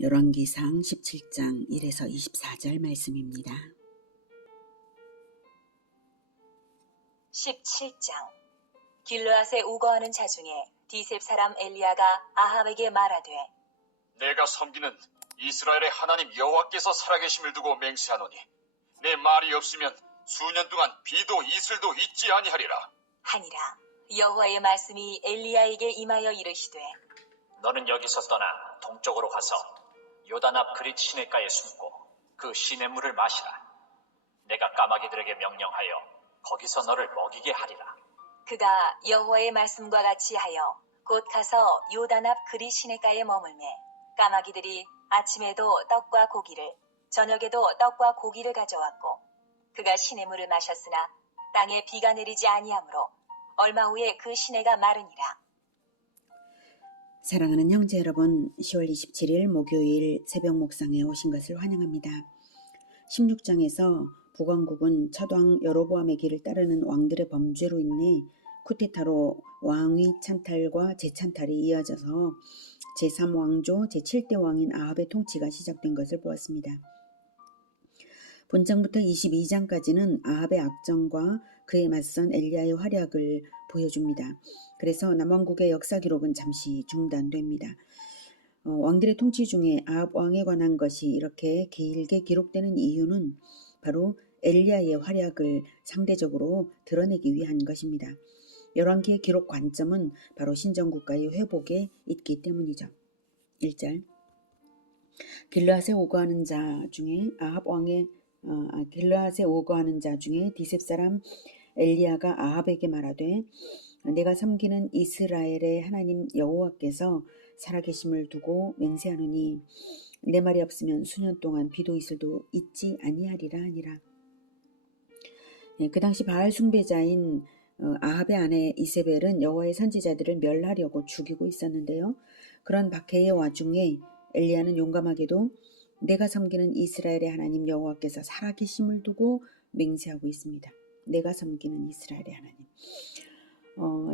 열왕기상 17장 1에서 24절 말씀입니다. 17장 길르앗에 우거하는 자 중에 디셉 사람 엘리야가 아합에게 말하되 내가 섬기는 이스라엘의 하나님 여호와께서 살아계심을 두고 맹세하노니 내 말이 없으면 수년 동안 비도 이슬도 있지 아니하리라 하니라. 여호와의 말씀이 엘리야에게 임하여 이르시되 너는 여기서 떠나 동쪽으로 가서 요단 앞 그릿 시냇가에 숨고 그 시냇물을 마시라. 내가 까마귀들에게 명령하여 거기서 너를 먹이게 하리라. 그가 여호와의 말씀과 같이 하여 곧 가서 요단 앞 그릿 시냇가에 머물매 까마귀들이 아침에도 떡과 고기를 저녁에도 떡과 고기를 가져왔고 그가 시냇물을 마셨으나 땅에 비가 내리지 아니하므로 얼마 후에 그 시내가 마르니라. 사랑하는 형제 여러분, 10월 27일 목요일 새벽 묵상에 오신 것을 환영합니다. 16장에서 북왕국은 첫왕 여로보암의 길을 따르는 왕들의 범죄로 인해 쿠데타로 왕위 찬탈과 재찬탈이 이어져서 제3왕조 제7대 왕인 아합의 통치가 시작된 것을 보았습니다. 본장부터 22장까지는 아합의 악정과 그에 맞선 엘리야의 활약을 보여줍니다. 그래서 남왕국의 역사 기록은 잠시 중단됩니다. 왕들의 통치 중에 아합 왕에 관한 것이 이렇게 길게 기록되는 이유는 바로 엘리야의 활약을 상대적으로 드러내기 위한 것입니다. 열왕기의 기록 관점은 바로 신정국가의 회복에 있기 때문이죠. 1절 길르앗에 오거하는 자 중에 길르앗에 오거하는 자 중에 디셉 사람 엘리야가 아합에게 말하되 내가 섬기는 이스라엘의 하나님 여호와께서 살아계심을 두고 맹세하노니 내 말이 없으면 수년 동안 비도 이슬도 있지 아니하리라 하니라. 그 당시 바알 숭배자인 아합의 아내 이세벨은 여호와의 선지자들을 멸하려고 죽이고 있었는데요. 그런 박해의 와중에 엘리야는 용감하게도 내가 섬기는 이스라엘의 하나님 여호와께서 살아계심을 두고 맹세하고 있습니다. 내가 섬기는 이스라엘의 하나님.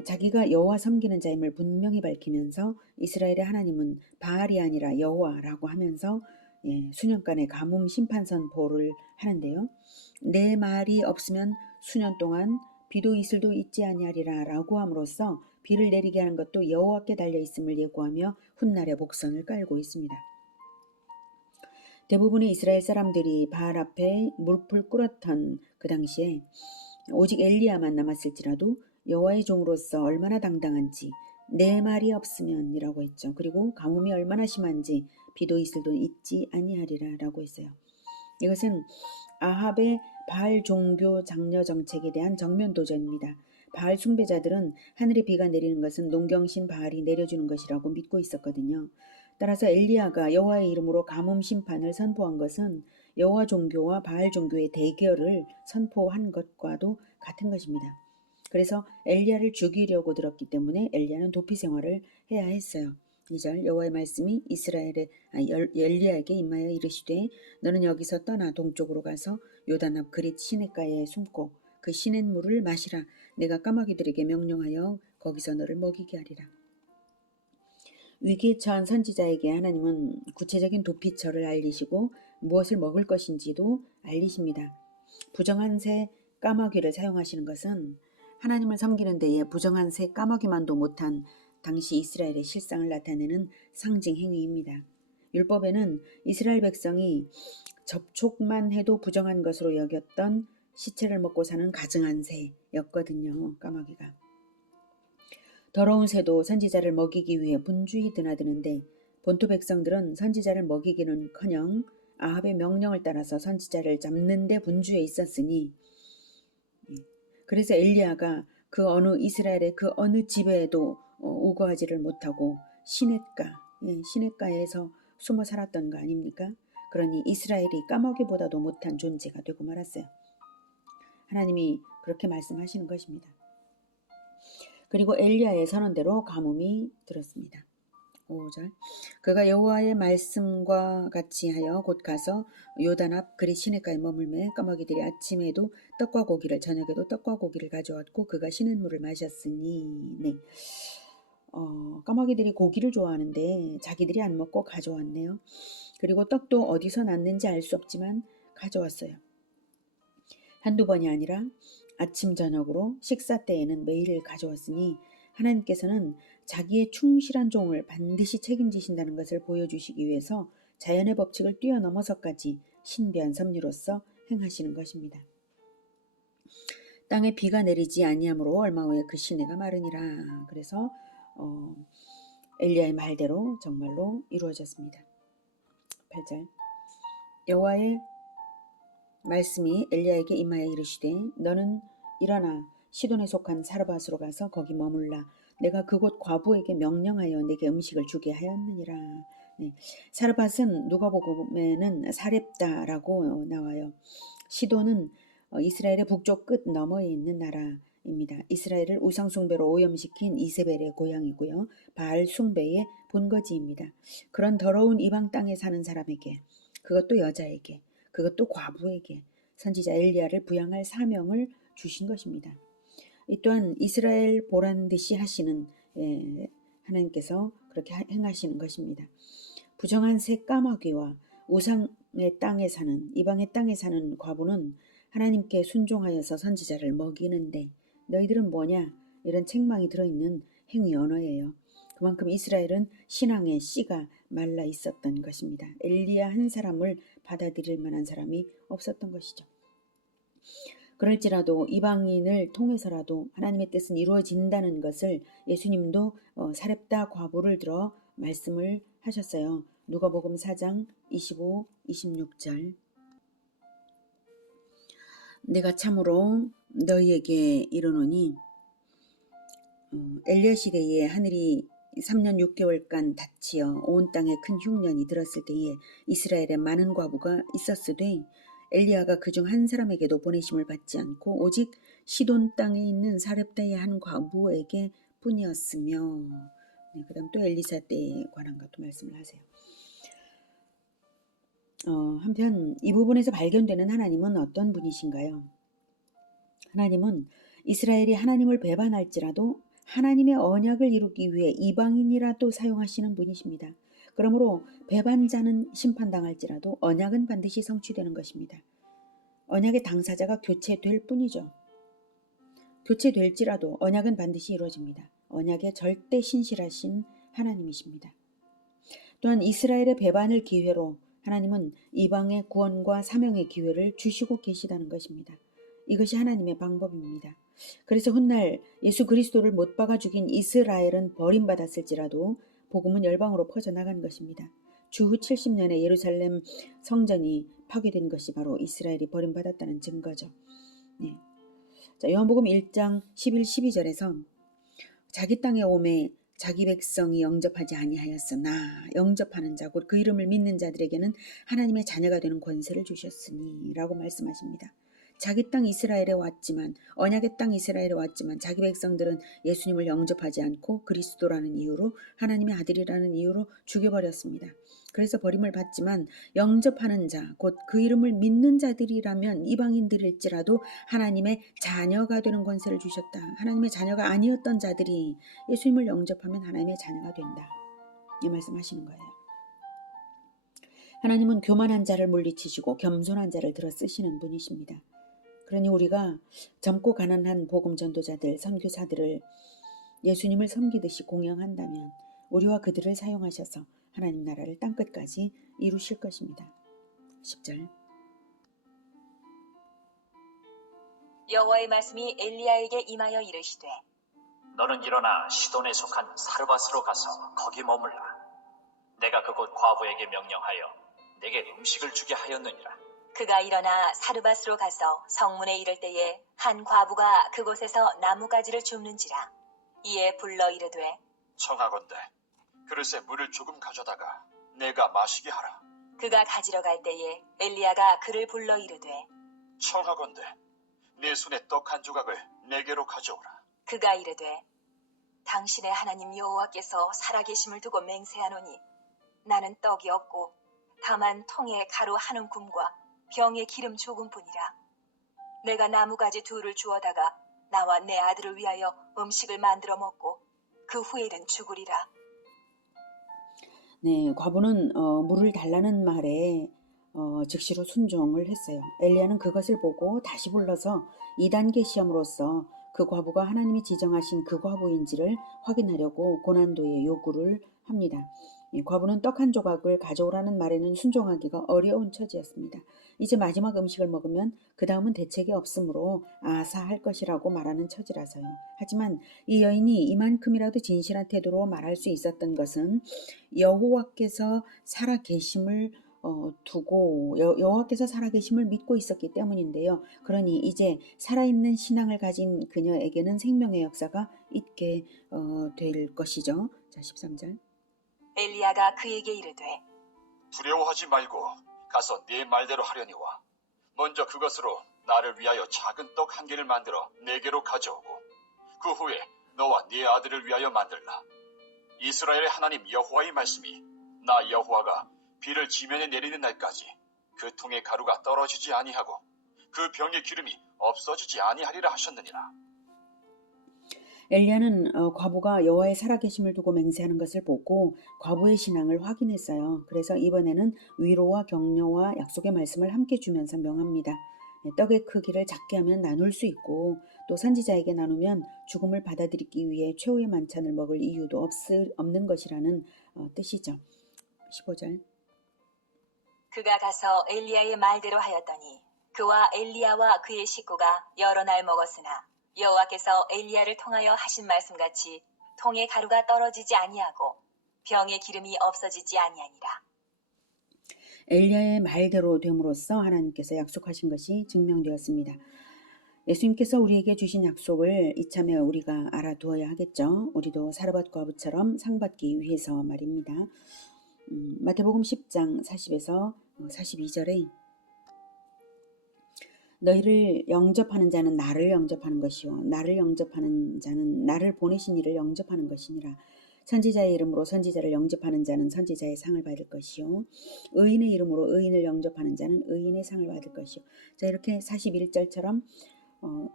자기가 여호와 섬기는 자임을 분명히 밝히면서 이스라엘의 하나님은 바알이 아니라 여호와라고 하면서 수년간의 가뭄 심판 선포를 하는데요. 내 말이 없으면 수년 동안 비도 이슬도 있지 아니하리라 라고 함으로써 비를 내리게 하는 것도 여호와께 달려있음을 예고하며 훗날의 복선을 깔고 있습니다. 대부분의 이스라엘 사람들이 바알 앞에 무릎을 꿇었던 그 당시에 오직 엘리야만 남았을지라도 여호와의 종으로서 얼마나 당당한지 내 말이 없으면 이라고 했죠. 그리고 가뭄이 얼마나 심한지 비도 이슬도 있지 아니하리라 라고 했어요. 이것은 아합의 바알 종교 장려 정책에 대한 정면 도전입니다. 바알 숭배자들은 하늘에 비가 내리는 것은 농경신 바알이 내려주는 것이라고 믿고 있었거든요. 따라서 엘리야가 여호와의 이름으로 가뭄 심판을 선포한 것은 여호와 종교와 바알 종교의 대결을 선포한 것과도 같은 것입니다. 그래서 엘리야를 죽이려고 들었기 때문에 엘리야는 도피 생활을 해야 했어요. 2절 여호와의 말씀이 엘리야에게 임하여 이르시되 너는 여기서 떠나 동쪽으로 가서 요단 앞 그릿 시냇가에 숨고 그 시냇물을 마시라. 내가 까마귀들에게 명령하여 거기서 너를 먹이게 하리라. 위기에 처한 선지자에게 하나님은 구체적인 도피처를 알리시고 무엇을 먹을 것인지도 알리십니다. 부정한 새 까마귀를 사용하시는 것은 하나님을 섬기는 데에 부정한 새 까마귀만도 못한 당시 이스라엘의 실상을 나타내는 상징 행위입니다. 율법에는 이스라엘 백성이 접촉만 해도 부정한 것으로 여겼던 시체를 먹고 사는 가증한 새였거든요. 까마귀가. 더러운 새도 선지자를 먹이기 위해 분주히 드나드는데 본토 백성들은 선지자를 먹이기는커녕 아합의 명령을 따라서 선지자를 잡는 데 분주해 있었으니 그래서 엘리야가 그 어느 이스라엘의 그 어느 집에도 우거하지를 못하고 시냇가에서 숨어 살았던 거 아닙니까? 그러니 이스라엘이 까마귀보다도 못한 존재가 되고 말았어요. 하나님이 그렇게 말씀하시는 것입니다. 그리고 엘리야의 선언대로 가뭄이 들었습니다. 5절 그가 여호와의 말씀과 같이 하여 곧 가서 요단 앞 그릿 시냇가에 머물매 까마귀들이 아침에도 떡과 고기를 저녁에도 떡과 고기를 가져왔고 그가 시냇물을 마셨으니 까마귀들이 고기를 좋아하는데 자기들이 안 먹고 가져왔네요. 그리고 떡도 어디서 났는지 알 수 없지만 가져왔어요. 한두 번이 아니라 아침 저녁으로 식사 때에는 매일 가져왔으니 하나님께서는 자기의 충실한 종을 반드시 책임지신다는 것을 보여주시기 위해서 자연의 법칙을 뛰어넘어서까지 신비한 섭리로서 행하시는 것입니다. 땅에 비가 내리지 아니하므로 얼마 후에 그 시내가 마르니라. 그래서 엘리야의 말대로 정말로 이루어졌습니다. 8절 여호와의 말씀이 엘리야에게 임하여 이르시되 너는 일어나 시돈에 속한 사르밧으로 가서 거기 머물라. 내가 그곳 과부에게 명령하여 내게 음식을 주게 하였느니라. 네. 사르밧은 누가복음에는 사렙다라고 나와요. 시돈은 이스라엘의 북쪽 끝 너머에 있는 나라입니다. 이스라엘을 우상숭배로 오염시킨 이세벨의 고향이고요. 바알 숭배의 본거지입니다. 그런 더러운 이방 땅에 사는 사람에게, 그것도 여자에게, 그것도 과부에게 선지자 엘리야를 부양할 사명을 주신 것입니다. 이 또한 이스라엘 보란 듯이 하시는 하나님께서 그렇게 행하시는 것입니다. 부정한 새 까마귀와 우상의 땅에 사는, 이방의 땅에 사는 과부는 하나님께 순종하여서 선지자를 먹이는데 너희들은 뭐냐? 이런 책망이 들어있는 행위 언어예요. 그만큼 이스라엘은 신앙의 씨가 말라 있었던 것입니다. 엘리야 한 사람을 받아들일 만한 사람이 없었던 것이죠. 그럴지라도 이방인을 통해서라도 하나님의 뜻은 이루어진다는 것을 예수님도 사렙다 과부를 들어 말씀을 하셨어요. 누가복음 4장 25, 26절 내가 참으로 너희에게 이르노니 엘리야 시대에 하늘이 3년 6개월간 닫히어 온 땅에 큰 흉년이 들었을 때에 이스라엘에 많은 과부가 있었으되 엘리야가 그중 한 사람에게도 보내심을 받지 않고 오직 시돈 땅에 있는 사렙다의 한 과부에게 뿐이었으며 그 다음 또 엘리사 때에 관한 것도 말씀을 하세요. 한편 이 부분에서 발견되는 하나님은 어떤 분이신가요? 하나님은 이스라엘이 하나님을 배반할지라도 하나님의 언약을 이루기 위해 이방인이라도 사용하시는 분이십니다. 그러므로 배반자는 심판당할지라도 언약은 반드시 성취되는 것입니다. 언약의 당사자가 교체될 뿐이죠. 교체될지라도 언약은 반드시 이루어집니다. 언약에 절대 신실하신 하나님이십니다. 또한 이스라엘의 배반을 기회로 하나님은 이방의 구원과 사명의 기회를 주시고 계시다는 것입니다. 이것이 하나님의 방법입니다. 그래서 훗날 예수 그리스도를 못 박아 죽인 이스라엘은 버림받았을지라도 복음은 열방으로 퍼져나가는 것입니다. 주후 70년에 예루살렘 성전이 파괴된 것이 바로 이스라엘이 버림받았다는 증거죠. 네. 자, 요한복음 1장 11, 12절에서 자기 땅에 오매 자기 백성이 영접하지 아니하였으나 영접하는 자 곧 그 이름을 믿는 자들에게는 하나님의 자녀가 되는 권세를 주셨으니 라고 말씀하십니다. 자기 땅 이스라엘에 왔지만 언약의 땅 이스라엘에 왔지만 자기 백성들은 예수님을 영접하지 않고 그리스도라는 이유로 하나님의 아들이라는 이유로 죽여버렸습니다. 그래서 버림을 받지만 영접하는 자 곧 그 이름을 믿는 자들이라면 이방인들일지라도 하나님의 자녀가 되는 권세를 주셨다. 하나님의 자녀가 아니었던 자들이 예수님을 영접하면 하나님의 자녀가 된다. 이 말씀하시는 거예요. 하나님은 교만한 자를 물리치시고 겸손한 자를 들어 쓰시는 분이십니다. 그러니 우리가 젊고 가난한 복음 전도자들, 선교사들을 예수님을 섬기듯이 공경한다면 우리와 그들을 사용하셔서 하나님 나라를 땅끝까지 이루실 것입니다. 10절 여호와의 말씀이 엘리야에게 임하여 이르시되 너는 일어나 시돈에 속한 사르밧으로 가서 거기 머물라. 내가 그곳 과부에게 명령하여 내게 음식을 주게 하였느니라. 그가 일어나 사르밧으로 가서 성문에 이를 때에 한 과부가 그곳에서 나무가지를 줍는지라. 이에 불러 이르되 청하건대 그릇에 물을 조금 가져다가 내가 마시게 하라. 그가 가지러 갈 때에 엘리야가 그를 불러 이르되 청하건대 내 손에 떡 한 조각을 내게로 가져오라. 그가 이르되 당신의 하나님 여호와께서 살아계심을 두고 맹세하노니 나는 떡이 없고 다만 통에 가루 한 움큼과 병에 기름 조금뿐이라. 내가 나무가지 둘을 주워다가 나와 내 아들을 위하여 음식을 만들어 먹고 그 후에는 죽으리라. 네, 과부는 물을 달라는 말에 즉시로 순종을 했어요. 엘리야는 그것을 보고 다시 불러서 2단계 시험으로서 그 과부가 하나님이 지정하신 그 과부인지를 확인하려고 고난도의 요구를 합니다. 예, 과부는 떡 한 조각을 가져오라는 말에는 순종하기가 어려운 처지였습니다. 이제 마지막 음식을 먹으면 그 다음은 대책이 없으므로 아사할 것이라고 말하는 처지라서요. 하지만 이 여인이 이만큼이라도 진실한 태도로 말할 수 있었던 것은 여호와께서 살아계심을 두고 여호와께서 살아계심을 믿고 있었기 때문인데요. 그러니 이제 살아있는 신앙을 가진 그녀에게는 생명의 역사가 있게 될 것이죠. 자, 13절. 엘리야가 그에게 이르되 두려워하지 말고 가서 네 말대로 하려니와 먼저 그것으로 나를 위하여 작은 떡 한 개를 만들어 내게로 가져오고 그 후에 너와 네 아들을 위하여 만들라. 이스라엘의 하나님 여호와의 말씀이 나 여호와가 비를 지면에 내리는 날까지 그 통의 가루가 떨어지지 아니하고 그 병의 기름이 없어지지 아니하리라 하셨느니라. 엘리야는 과부가 여호와의 살아계심을 두고 맹세하는 것을 보고 과부의 신앙을 확인했어요. 그래서 이번에는 위로와 격려와 약속의 말씀을 함께 주면서 명합니다. 떡의 크기를 작게 하면 나눌 수 있고 또 선지자에게 나누면 죽음을 받아들이기 위해 최후의 만찬을 먹을 이유도 없는 것이라는 뜻이죠. 15절. 그가 가서 엘리야의 말대로 하였더니 그와 엘리야와 그의 식구가 여러 날 먹었으나 여호와께서 엘리야를 통하여 하신 말씀같이 통의 가루가 떨어지지 아니하고 병의 기름이 없어지지 아니하니라. 엘리야의 말대로 됨으로써 하나님께서 약속하신 것이 증명되었습니다. 예수님께서 우리에게 주신 약속을 이참에 우리가 알아두어야 하겠죠. 우리도 사르밧 과부처럼 상받기 위해서 말입니다. 마태복음 10장 40에서 42절에 너희를 영접하는 자는 나를 영접하는 것이요 나를 영접하는 자는 나를 보내신 이를 영접하는 것이니라. 선지자의 이름으로 선지자를 영접하는 자는 선지자의 상을 받을 것이요 의인의 이름으로 의인을 영접하는 자는 의인의 상을 받을 것이요. 자, 이렇게 41절처럼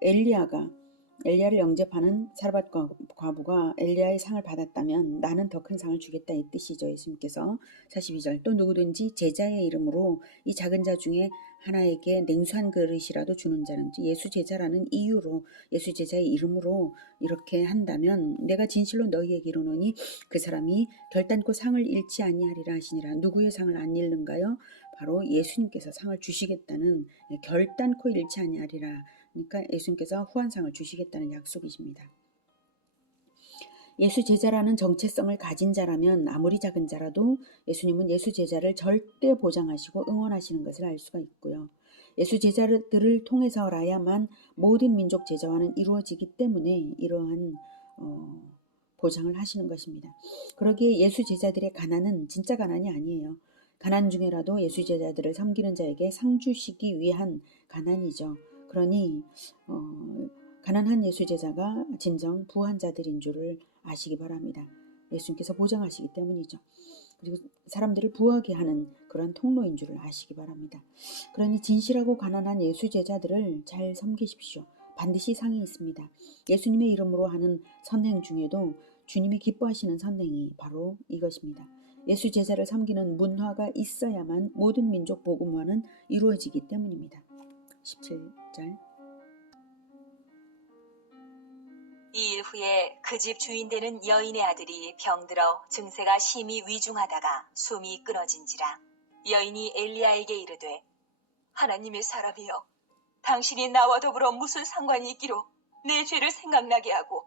엘리야를 영접하는 사르밧 과부가 엘리야의 상을 받았다면 나는 더 큰 상을 주겠다 이 뜻이죠. 예수님께서 42절 또 누구든지 제자의 이름으로 이 작은 자 중에 하나에게 냉수 한 그릇이라도 주는 자는 예수 제자라는 이유로 예수 제자의 이름으로 이렇게 한다면 내가 진실로 너희에게 이르노니 그 사람이 결단코 상을 잃지 아니하리라 하시니라. 누구의 상을 안 잃는가요? 바로 예수님께서 상을 주시겠다는 결단코 잃지 아니하리라. 그러니까 예수님께서 후한상을 주시겠다는 약속이십니다. 예수 제자라는 정체성을 가진 자라면 아무리 작은 자라도 예수님은 예수 제자를 절대 보장하시고 응원하시는 것을 알 수가 있고요. 예수 제자들을 통해서라야만 모든 민족 제자화는 이루어지기 때문에 이러한 보장을 하시는 것입니다. 그러기에 예수 제자들의 가난은 진짜 가난이 아니에요. 가난 중에라도 예수 제자들을 섬기는 자에게 상 주시기 위한 가난이죠. 그러니 가난한 예수 제자가 진정 부한 자들인 줄을 아시기 바랍니다. 예수님께서 보장하시기 때문이죠. 그리고 사람들을 부하게 하는 그런 통로인 줄을 아시기 바랍니다. 그러니 진실하고 가난한 예수 제자들을 잘 섬기십시오. 반드시 상이 있습니다. 예수님의 이름으로 하는 선행 중에도 주님이 기뻐하시는 선행이 바로 이것입니다. 예수 제자를 섬기는 문화가 있어야만 모든 민족 복음화는 이루어지기 때문입니다. 17절. 2일 후에 그 집 주인 되는 여인의 아들이 병들어 증세가 심히 위중하다가 숨이 끊어진지라. 여인이 엘리야에게 이르되 하나님의 사람이여 당신이 나와 더불어 무슨 상관이 있기로 내 죄를 생각나게 하고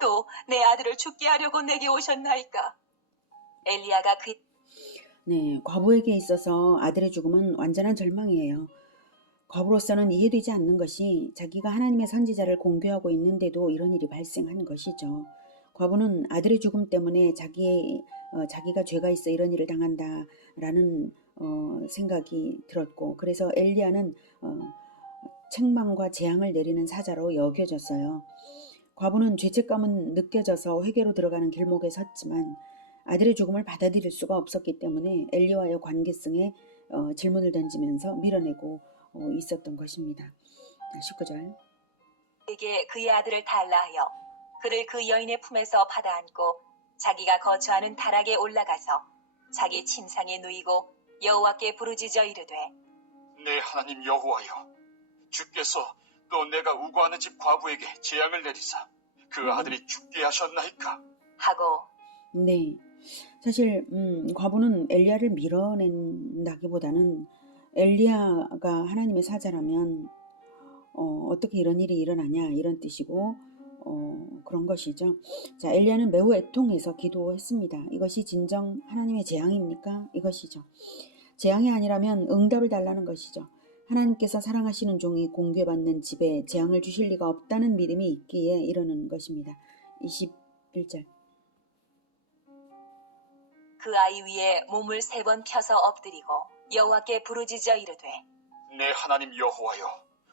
또 내 아들을 죽게 하려고 내게 오셨나이까. 엘리야가 네, 과부에게 있어서 아들의 죽음은 완전한 절망이에요. 과부로서는 이해되지 않는 것이 자기가 하나님의 선지자를 공교하고 있는데도 이런 일이 발생하는 것이죠. 과부는 아들의 죽음 때문에 자기가 죄가 있어 이런 일을 당한다라는 생각이 들었고 그래서 엘리야는 책망과 재앙을 내리는 사자로 여겨졌어요. 과부는 죄책감은 느껴져서 회개로 들어가는 길목에 섰지만 아들의 죽음을 받아들일 수가 없었기 때문에 엘리와의 관계성에 질문을 던지면서 밀어내고 있었던 것입니다. 19절. 그에게 그의 아들을 달라 하여 그를 그 여인의 품에서 받아안고 자기가 거처하는 다락에 올라가서 자기 침상에 누이고 여호와께 부르짖어 이르되 내 하나님 여호와여, 주께서 또 내가 우고하는 집 과부에게 재앙을 내리사 그 아들이 죽게 하셨나이까? 하고 네. 사실 과부는 엘리야를 밀어낸다기보다는 엘리야가 하나님의 사자라면 어떻게 이런 일이 일어나냐 이런 뜻이고 그런 것이죠. 자, 엘리야는 매우 애통해서 기도했습니다. 이것이 진정 하나님의 재앙입니까? 이것이죠. 재앙이 아니라면 응답을 달라는 것이죠. 하나님께서 사랑하시는 종이 공개받는 집에 재앙을 주실 리가 없다는 믿음이 있기에 이러는 것입니다. 21절. 그 아이 위에 몸을 3번 펴서 엎드리고 여호와께 부르짖어 이르되 내 하나님 여호와여,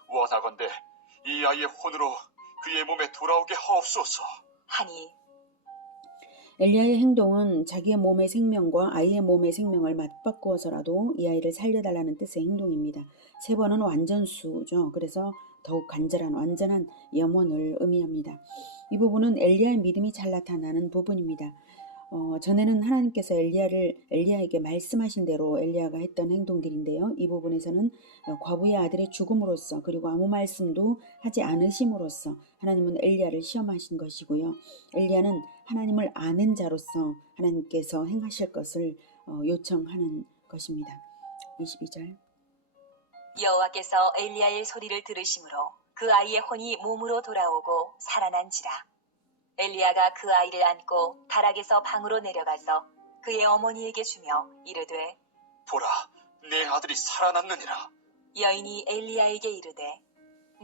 원하건대 이 아이의 혼으로 그의 몸에 돌아오게 하옵소서. 하니 엘리야의 행동은 자기의 몸의 생명과 아이의 몸의 생명을 맞바꾸어서라도 이 아이를 살려달라는 뜻의 행동입니다. 3번은 완전수죠. 그래서 더욱 간절한 완전한 염원을 의미합니다. 이 부분은 엘리야의 믿음이 잘 나타나는 부분입니다. 전에는 하나님께서 엘리야에게 말씀하신 대로 엘리야가 했던 행동들인데요. 이 부분에서는 과부의 아들의 죽음으로써 그리고 아무 말씀도 하지 않으심으로써 하나님은 엘리야를 시험하신 것이고요. 엘리야는 하나님을 아는 자로서 하나님께서 행하실 것을 요청하는 것입니다. 22절. 여호와께서 엘리야의 소리를 들으심으로 그 아이의 혼이 몸으로 돌아오고 살아난지라. 엘리야가 그 아이를 안고 다락에서 방으로 내려가서 그의 어머니에게 주며 이르되 보라, 내 아들이 살아났느니라. 여인이 엘리야에게 이르되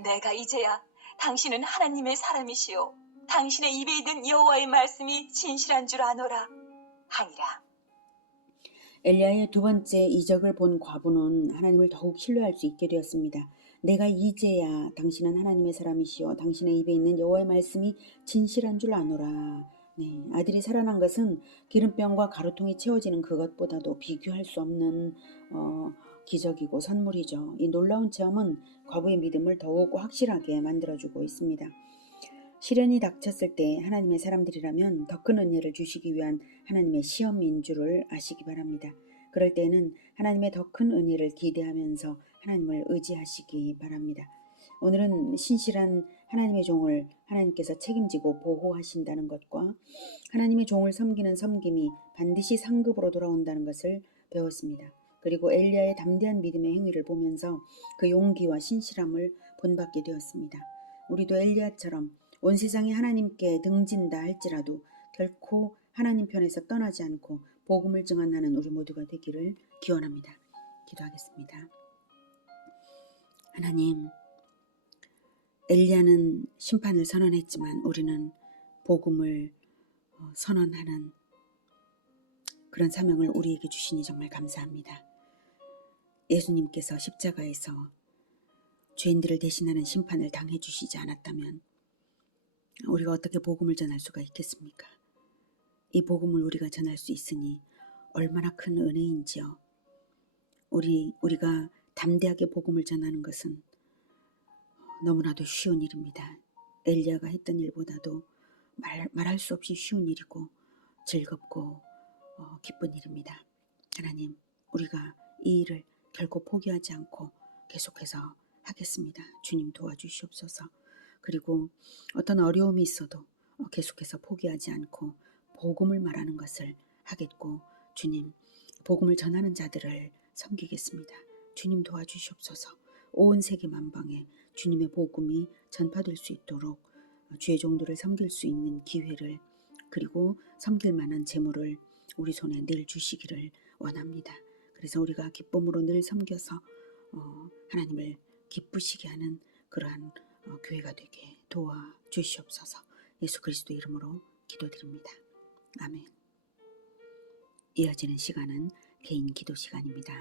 내가 이제야 당신은 하나님의 사람이시오 당신의 입에 있는 여호와의 말씀이 진실한 줄 아노라 하니라. 엘리야의 두 번째 이적을 본 과부는 하나님을 더욱 신뢰할 수 있게 되었습니다. 내가 이제야 당신은 하나님의 사람이시오 당신의 입에 있는 여호와의 말씀이 진실한 줄 아노라. 네, 아들이 살아난 것은 기름병과 가루통이 채워지는 그것보다도 비교할 수 없는 기적이고 선물이죠. 이 놀라운 체험은 과부의 믿음을 더욱 확실하게 만들어주고 있습니다. 시련이 닥쳤을 때 하나님의 사람들이라면 더 큰 은혜를 주시기 위한 하나님의 시험인 줄을 아시기 바랍니다. 그럴 때는 하나님의 더 큰 은혜를 기대하면서 하나님을 의지하시기 바랍니다. 오늘은 신실한 하나님의 종을 하나님께서 책임지고 보호하신다는 것과 하나님의 종을 섬기는 섬김이 반드시 상급으로 돌아온다는 것을 배웠습니다. 그리고 엘리야의 담대한 믿음의 행위를 보면서 그 용기와 신실함을 본받게 되었습니다. 우리도 엘리야처럼 온 세상이 하나님께 등진다 할지라도 결코 하나님 편에서 떠나지 않고 복음을 증언하는 우리 모두가 되기를 기원합니다. 기도하겠습니다. 하나님, 엘리야는 심판을 선언했지만 우리는 복음을 선언하는 그런 사명을 우리에게 주시니 정말 감사합니다. 예수님께서 십자가에서 죄인들을 대신하는 심판을 당해 주시지 않았다면 우리가 어떻게 복음을 전할 수가 있겠습니까? 이 복음을 우리가 전할 수 있으니 얼마나 큰 은혜인지요. 우리가 담대하게 복음을 전하는 것은 너무나도 쉬운 일입니다. 엘리야가 했던 일보다도 말할 수 없이 쉬운 일이고 즐겁고 기쁜 일입니다. 하나님, 우리가 이 일을 결코 포기하지 않고 계속해서 하겠습니다. 주님 도와주시옵소서. 그리고 어떤 어려움이 있어도 계속해서 포기하지 않고 복음을 말하는 것을 하겠고 주님, 복음을 전하는 자들을 섬기겠습니다. 주님 도와주시옵소서. 온 세계 만방에 주님의 복음이 전파될 수 있도록 주의 종들을 섬길 수 있는 기회를 그리고 섬길 만한 재물을 우리 손에 늘 주시기를 원합니다. 그래서 우리가 기쁨으로 늘 섬겨서 하나님을 기쁘시게 하는 그러한 교회가 되게 도와주시옵소서. 예수 그리스도 이름으로 기도드립니다. 아멘. 이어지는 시간은 개인 기도 시간입니다.